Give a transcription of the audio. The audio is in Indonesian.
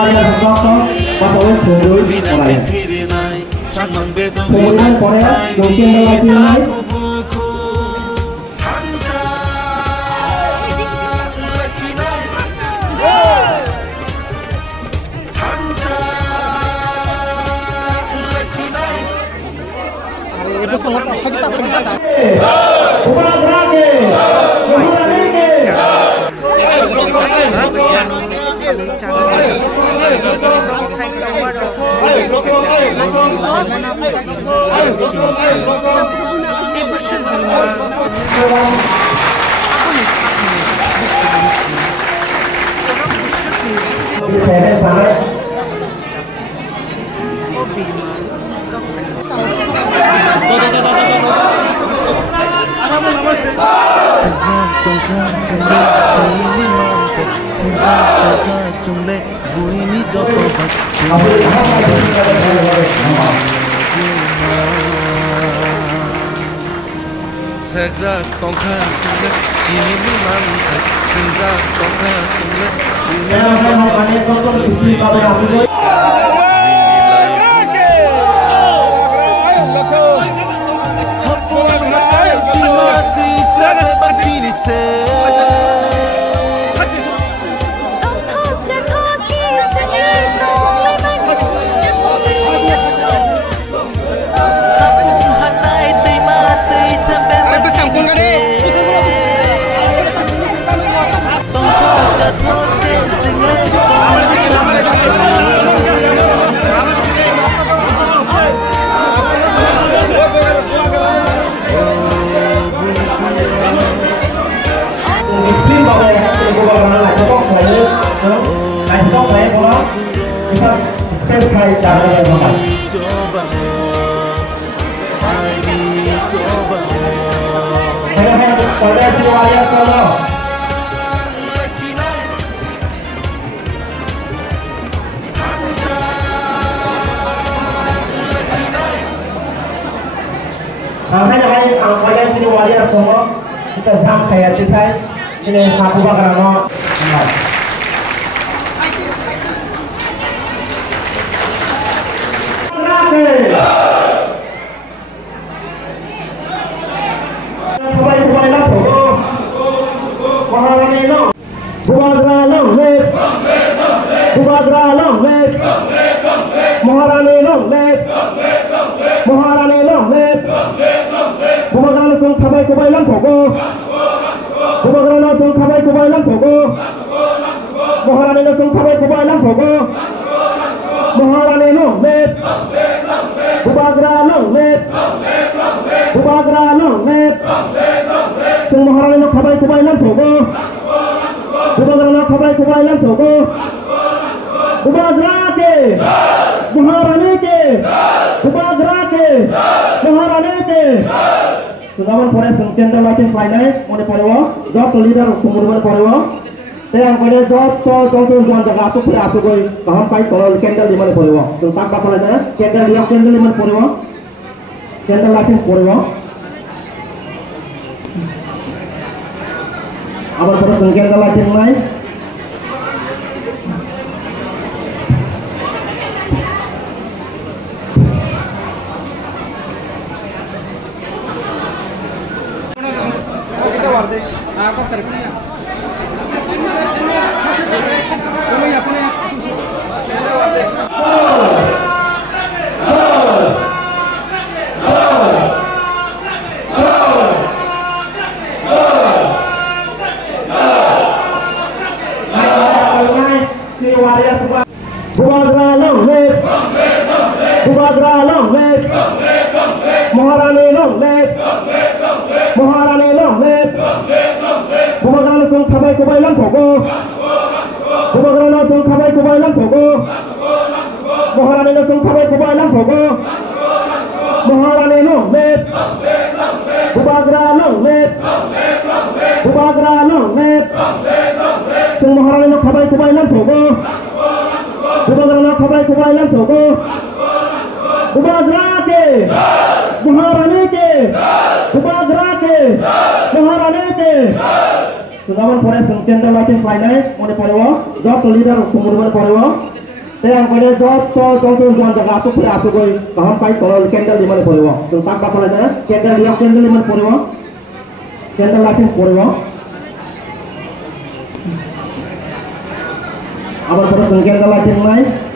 warrior Suprapto Matawin Sudui Mulai kemudian Korea mungkin lagi naik Sejak tongkat sulit, sini mantai. Sejak tongkat sulit, ini hanya angkanya sini wajar semua kita jam kayak kita ini satu bakar no. Sudaman pore sengkenda latin finance mone porewo job leader kumurban porewo te angkone job to jongto juan jaga asu pura asu goi kaham pai tol candle di mane porewo to tak bakala jana candle di mane porewo candle latin porewo abar pore sengkenda latin mai Sudaman pore sengkenda latin finance mone porewo job leader kumurban porewo Saya angkanya jauh jaga asuk koi kaham pai tolol candle di mana poriwo. Tuh tak bakal aja candle di mana poriwo. Candle lighting poriwo. Abar pura candle lighting naik.